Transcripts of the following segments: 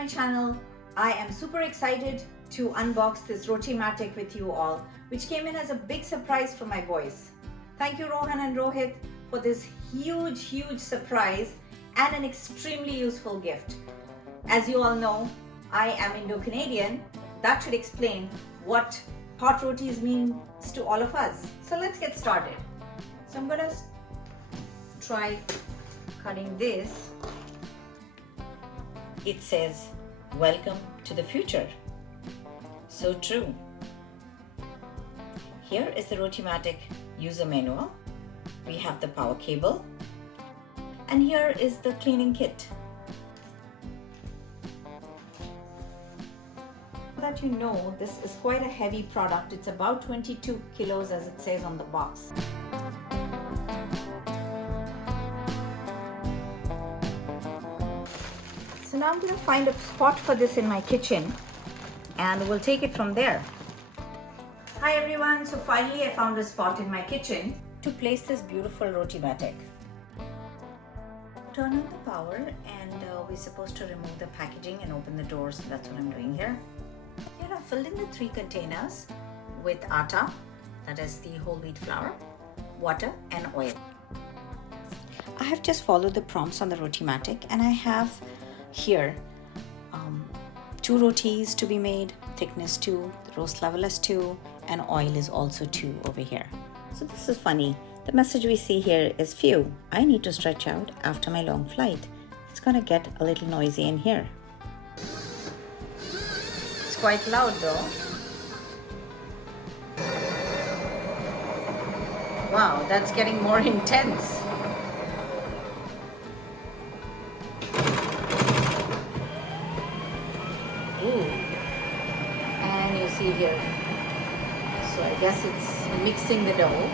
my channel. I am super excited to unbox this Rotimatic with you all, which came in as a big surprise for my boys. Thank you Rohan and Rohit for this huge surprise and an extremely useful gift. As you all know, I am Indo-Canadian. That should explain what hot rotis means to all of us. So let's get started. So I'm gonna try cutting this. It says, "Welcome to the future." So true. Here is the Rotimatic user manual. We have the power cable. And here is the cleaning kit. So that you know, this is quite a heavy product. It's about 22 kilos as it says on the box. So now I'm going to find a spot for this in my kitchen and we'll take it from there. Hi everyone, so finally I found a spot in my kitchen to place this beautiful Rotimatic. Turn on the power and we're supposed to remove the packaging and open the doors. So that's what I'm doing here. Here I've filled in the 3 containers with atta, that is the whole wheat flour, water and oil. I have just followed the prompts on the Rotimatic and I have here 2 rotis to be made, thickness 2, the roast level is 2, and oil is also 2 over here. So this is funny. The message we see here is "Phew, I need to stretch out after my long flight." It's gonna get a little noisy in here. It's quite loud though. Wow, that's getting more intense. Ooh. And you see here, so I guess it's mixing the dough.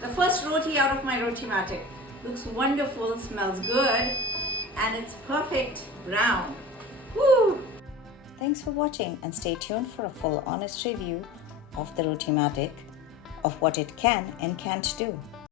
The first roti out of my Rotimatic. Looks wonderful, smells good, and it's perfect brown. Woo! Thanks for watching and stay tuned for a full honest review of the Rotimatic, of what it can and can't do.